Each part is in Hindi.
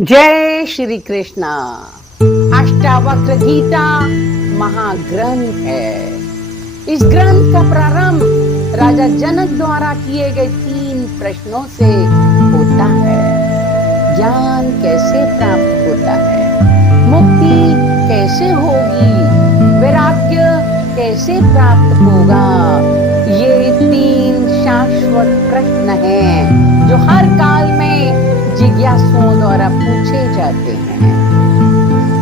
जय श्री कृष्णा। अष्टावक्र गीता महाग्रंथ है। इस ग्रंथ का प्रारंभ राजा जनक द्वारा किए गए 3 प्रश्नों से होता है। ज्ञान कैसे प्राप्त होता है, मुक्ति कैसे होगी, वैराग्य कैसे प्राप्त होगा। ये 3 शाश्वत प्रश्न हैं जो हर काल में जिज्ञासुओं द्वारा पूछे जाते हैं।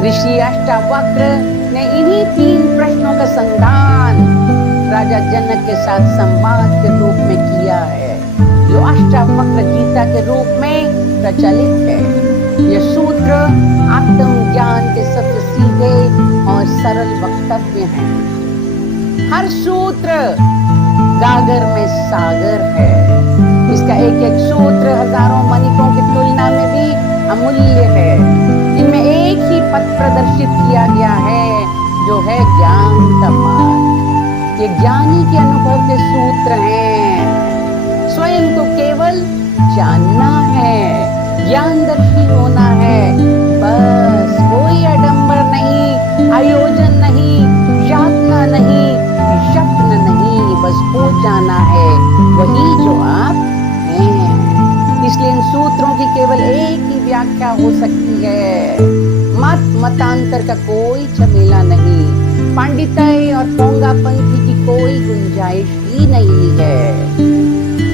ऋषि अष्टावक्र ने इन्हीं 3 प्रश्नों का संधान राजा जनक के साथ संवाद के रूप में किया है, जो अष्टावक्र गीता के रूप में प्रचलित है। यह सूत्र आत्मज्ञान के सबसे सीधे और सरल वक्तव्य हैं। हर सूत्र गागर में सागर है। इसका एक एक सूत्र हजारों मणिकों की तुलना में भी अमूल्य है। इनमें एक ही पथ प्रदर्शित किया गया है, जो है ज्ञान का मार्ग। ये ज्ञानी के अनुभव के सूत्र हैं। स्वयं को केवल जानना है, ज्ञानदर्शी होना है, बस। कोई आडंबर नहीं, आयोजन नहीं, यातना नहीं, यत्न नहीं, बस हो जाना है वही जो आप हैं। इसलिए इन सूत्रों की केवल एक ही व्याख्या हो सकती है। मतांतर का कोई झमेला नहीं, पांडित्य और पोंगापंथी की कोई गुंजाइश ही नहीं है।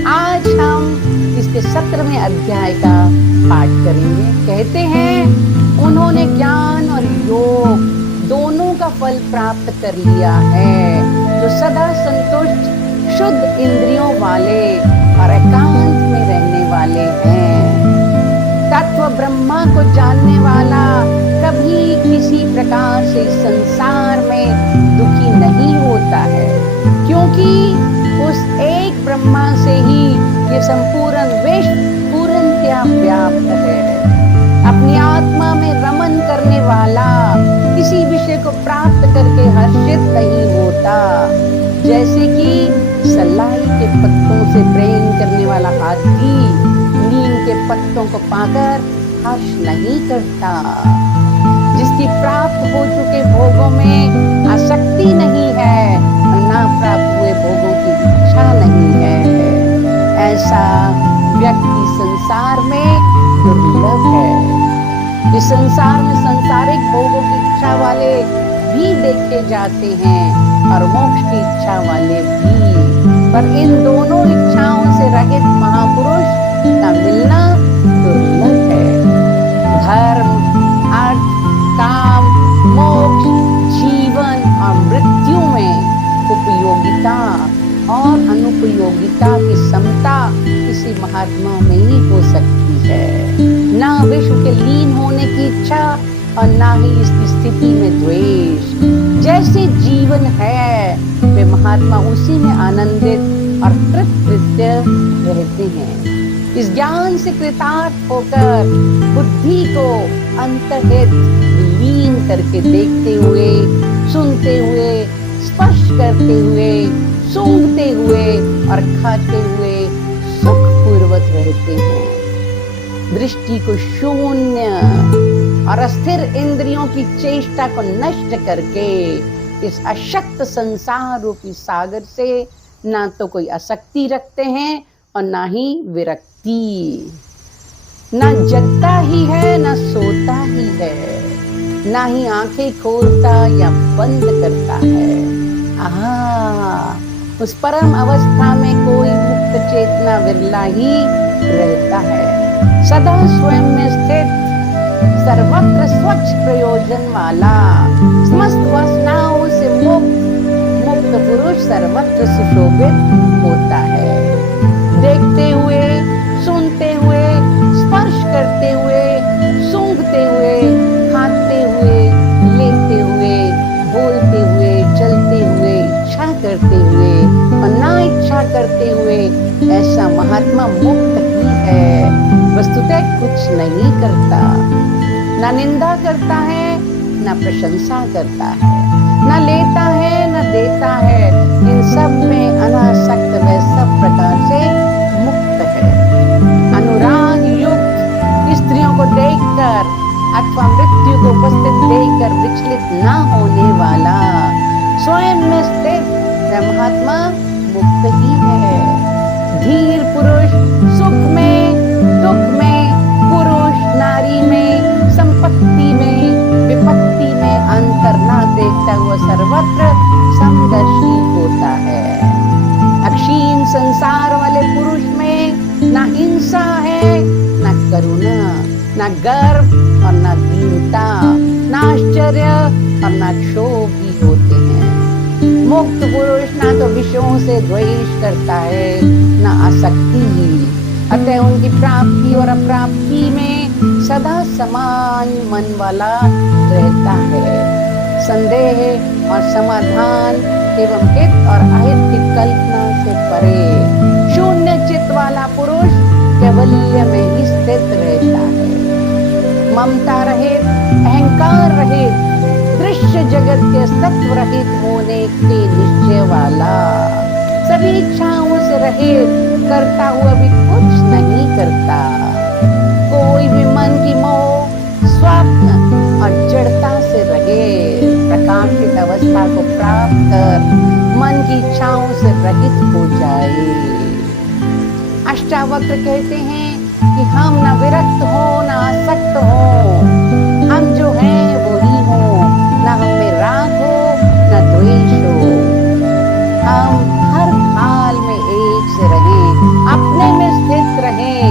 आज हम इसके 17वें अध्याय का पाठ करेंगे। कहते हैं, उन्होंने ज्ञान और योग दोनों का फल प्राप्त कर लिया है, जो सदा संतुष्ट, शुद्ध इंद्रियों वाले और एकांत में रहने वाले हैं। तत्व ब्रह्मा को जानने वाला कभी किसी प्रकार से संसार में दुखी नहीं होता है, क्योंकि उस एक ब्रह्मा से ही ये संपूर्ण विश्व पूर्णतया व्याप्त है। अपनी आत्मा में रमन करने वाला किसी विषय को प्राप्त करके हर्षित नहीं होता। जैसे कि सलाई के पत्तों से प्रेम करने वाला हाथी नीम के पत्तों को पाकर हर्ष नहीं करता। जिसकी प्राप्त हो चुके भोगों में आसक्ति नहीं है और ना प्राप्त हुए भोगों की इच्छा नहीं है, ऐसा व्यक्ति संसार में दुर्लभ है। इस संसार में सांसारिक भोगों की इच्छा वाले भी देखे जाते हैं और मोक्ष की इच्छा वाले भी, पर इन दोनों इच्छाओं से रहित महापुरुष का मिलना दुर्लभ है। धर्म, अर्थ, काम, मोक्ष, जीवन और मृत्यु में उपयोगिता और अनुपयोगिता की समता किसी महात्मा में ही हो सकती है। ना विश्व के लीन होने की इच्छा और ना ही इसकी स्थिति में द्वेष। जैसे जीवन है, वे महात्मा उसी में आनंदित और कृतकृत्य रहते हैं। इस ज्ञान से कृतार्थ होकर बुद्धि को अंतर्हित लीन करके देखते हुए, सुनते हुए, स्पर्श करते हुए, सूंघते हुए और खाते हुए सुखपूर्वक रहते हैं। दृष्टि को शून्य और अस्थिर इंद्रियों की चेष्टा को नष्ट करके इस अशक्त संसार रूपी सागर से ना तो कोई आसक्ति रखते हैं और ना ही विरक्ति। ना जगता ही है, ना सोता ही है, ना ही आंखें खोलता या बंद करता है। उस परम अवस्था में कोई मुक्त चेतना विरला ही रहता है। सदा स्वयं में स्थित, सर्वत्र स्वच्छ प्रयोजन वाला, समस्त वासनाओं से मुक्त पुरुष सर्वत्र सुशोभित होता है। देखते हुए, सुनते हुए, स्पर्श करते हुए, सूंघते हुए, खाते हुए, लेते हुए, बोलते हुए, चलते हुए, इच्छा करते हुए और ना इच्छा करते हुए, ऐसा महात्मा मुक्त ही है। वस्तुतः कुछ नहीं करता, ना निंदा करता है, ना प्रशंसा करता है, ना लेता है, ना देता है। इन सब में अनासक्त व सब प्रकार से मुक्त है। अनुराग युक्त स्त्रियों को देखकर अथवा मृत्यु को उपस्थित देखकर विचलित न होने वाला, स्वयं में स्थित वह महात्मा मुक्त ही है। धीर पुरुष सुख में दुख में, पुरुष नारी में, संपत्ति में विपत्ति में अंतर न देखता हुआ सर्वत्र समदर्शी होता है। अक्षीण संसार वाले पुरुष में न हिंसा है, न करुणा, न गर्व और न दीनता, न आश्चर्य और न क्षोभ ही होते हैं। मुक्त पुरुष ना तो विषयों से द्वेष करता है, न आसक्ति ही। अतः उनकी प्राप्ति और अप्राप्ति में सदा समान मन वाला रहता है। संदेह और समाधान एवं हित और अहित की कल्पना से परे शून्य चित्त वाला पुरुष कैवल्य में ही स्थित रहता है। ममता रहित, अहंकार रहित, दृश्य जगत के सत्व रहित होने के निश्चय वाला, सभी इच्छाओं से रहित, करता हुआ भी कुछ नहीं करता। कोई भी मन की मोह, स्वप्न और जड़ता से रहित प्रकाशित अवस्था को प्राप्त कर मन की इच्छाओं से रहित हो जाए। अष्टावक्र कहते हैं कि हम न विरक्त हो न आसक्त हो, हम जो हैं वो ही हो, न हमें राग हो न द्वेष हो। हम हर हाल में एक से रहें, अपने में स्थित रहें,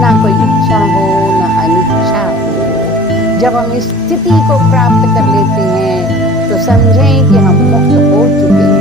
ना कोई इच्छा हो न अनिच्छा हो। जब हम इस स्थिति को प्राप्त कर लेते हैं तो समझें कि हम मुक्त हो चुके हैं।